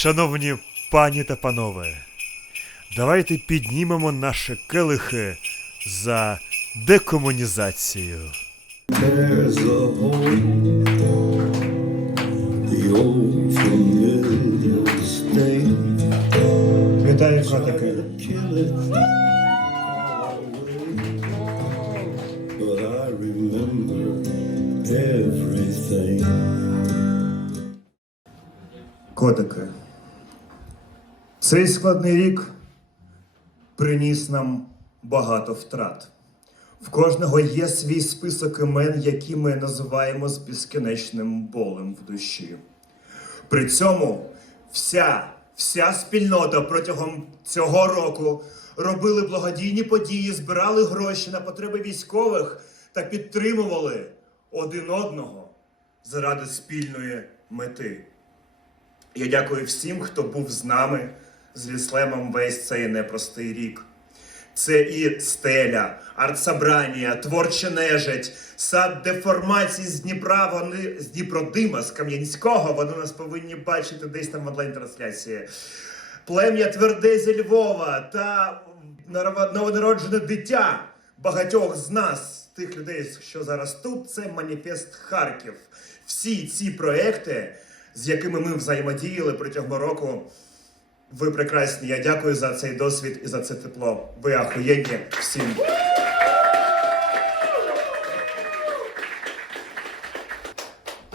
Шановні пані та панове, давайте піднімемо наші келихи за декомунізацію. Вітаю, remember everything. Котики. Цей складний рік приніс нам багато втрат. В кожного є свій список імен, які ми називаємо з безкінечним болем в душі. При цьому вся, вся спільнота протягом цього року робили благодійні події, збирали гроші на потреби військових та підтримували один одного заради спільної мети. Я дякую всім, хто був з нами з Віслемом весь цей непростий рік. Це і стеля, артсобрання, творча нежить, сад деформацій з Дніпра, вони з Дніпродима, з Кам'янського, вони нас повинні бачити десь в онлайн-трансляції. Плем'я тверде зі Львова та новонароджене дитя багатьох з нас, тих людей, що зараз тут, це маніфест Харків. Всі ці проекти, з якими ми взаємодіяли протягом року, ви прекрасні. Я дякую за цей досвід і за це тепло. Ви ахуєнні всім.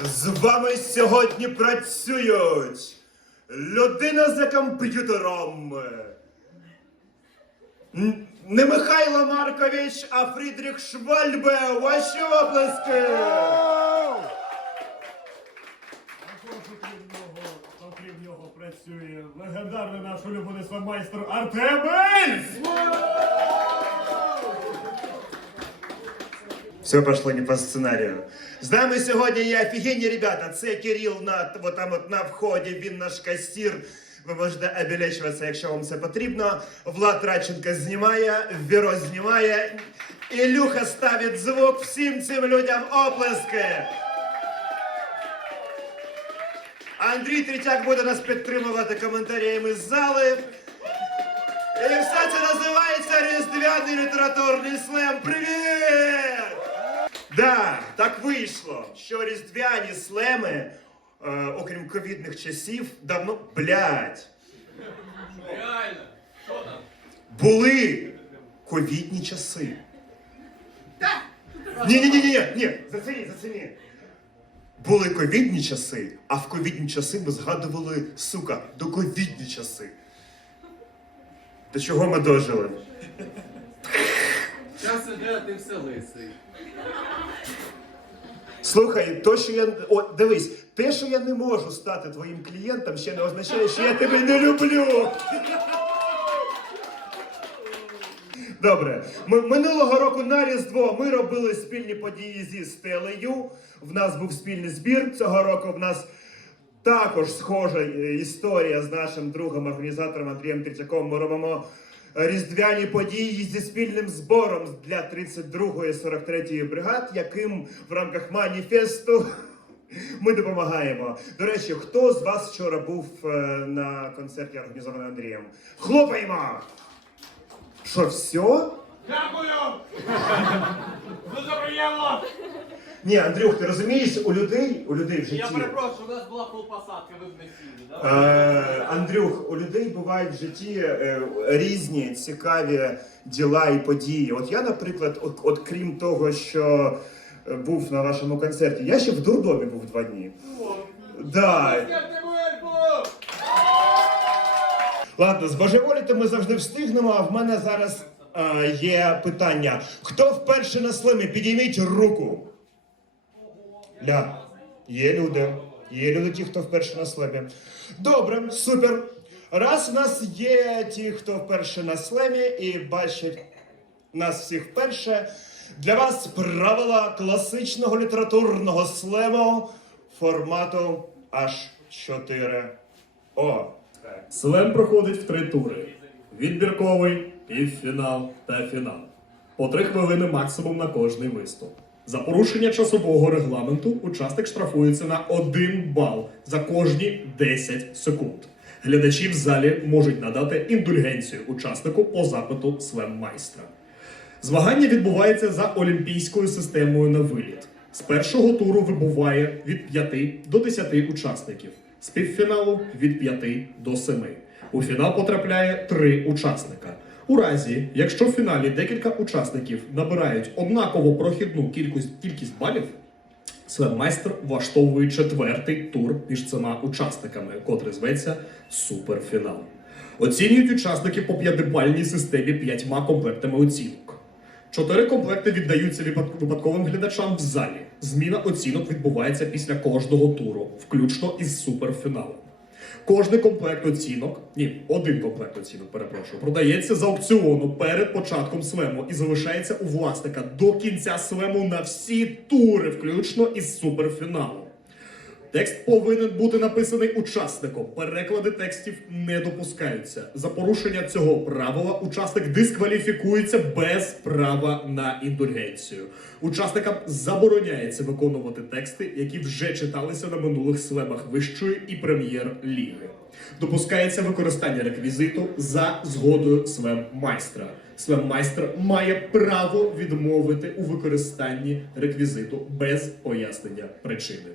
З вами сьогодні працюють людина за комп'ютером. Не Михайло Маркович, а Фрідріх Швальбе. Ваші оплески! Окрім нього, окрім нього працює легендарний наш улюблений свамайстер Артем Ельц! Все пошло не по сценарію. З нами сьогодні є офігенні ребята. Це Кирил на, вот там от на вході, він наш касір. Ви можете обілечуватися, якщо вам це потрібно. Влад Радченко знімає, Віро знімає. Ілюха ставить звук всім цим людям оплески. Андрій Третяк буде нас підтримувати коментарями з зали. І все це називається Різдвяний літературний слем. Привіт! Да, так вийшло, що різдвяні слеми, е, окрім ковідних часів, давно. Блять. Реально, що там? Були ковідні часи. Ні, ні, ні, ні, ні, заціні, заціні. Були ковідні часи, а в ковідні часи ми згадували, сука, доковідні часи. До чого ми дожили? Час іде, а ти все лисий. Слухай, то, що я. О, дивись, те, що я не можу стати твоїм клієнтом, ще не означає, що я тебе не люблю. Добре, ми, минулого року на Різдво ми робили спільні події зі стелею. В нас був спільний збір. Цього року в нас також схожа е, історія з нашим другом, організатором Андрієм Третьяком. Ми робимо різдвяні події зі спільним збором для 32-ї 43-ї бригад, яким в рамках маніфесту ми допомагаємо. До речі, хто з вас вчора був е, на концерті, організованому Андрієм? Хлопаємо! Що, все? Дякую! Дуже приємно! Ні, Андрюх, ти розумієш, у людей, у людей в житті. Я перепрошую, у нас була полпосадка, ви б не сіли, да? Е, Андрюх, у людей бувають в житті е, різні цікаві діла і події. От я, наприклад, от, от крім того, що е, був на вашому концерті, я ще в дурдомі був два дні. Да. Ладно, збожеволіти ми завжди встигнемо, а в мене зараз е, є питання. Хто вперше на слимі? Підійміть руку. Ля. Є люди. Є люди, ті, хто вперше на слемі. Добре, супер. Раз в нас є ті, хто вперше на слемі і бачать нас всіх вперше. Для вас правила класичного літературного слему формату H4O. Слем проходить в три тури: відбірковий, півфінал та фінал. По три хвилини максимум на кожний виступ. За порушення часового регламенту учасник штрафується на 1 бал за кожні 10 секунд. Глядачі в залі можуть надати індульгенцію учаснику по запиту свем-майстра. Змагання відбувається за олімпійською системою на виліт. З першого туру вибуває від 5 до 10 учасників, з півфіналу від 5 до 7. У фінал потрапляє 3 учасника. У разі, якщо в фіналі декілька учасників набирають однаково прохідну кількість, кількість балів, Свеммайстер влаштовує четвертий тур між цими учасниками, котрий зветься суперфінал. Оцінюють учасники по п'ятибальній системі п'ятьма комплектами оцінок. Чотири комплекти віддаються випадковим глядачам в залі. Зміна оцінок відбувається після кожного туру, включно із суперфіналом. Кожний комплект оцінок, ні, один комплект оцінок, перепрошую, продається з аукціону перед початком свему і залишається у власника до кінця свему на всі тури, включно із суперфіналом. Текст повинен бути написаний учасником. Переклади текстів не допускаються. За порушення цього правила учасник дискваліфікується без права на індульгенцію. Учасникам забороняється виконувати тексти, які вже читалися на минулих слемах вищої і прем'єр-ліги. Допускається використання реквізиту за згодою свем-майстра. Свем-майстер має право відмовити у використанні реквізиту без пояснення причини.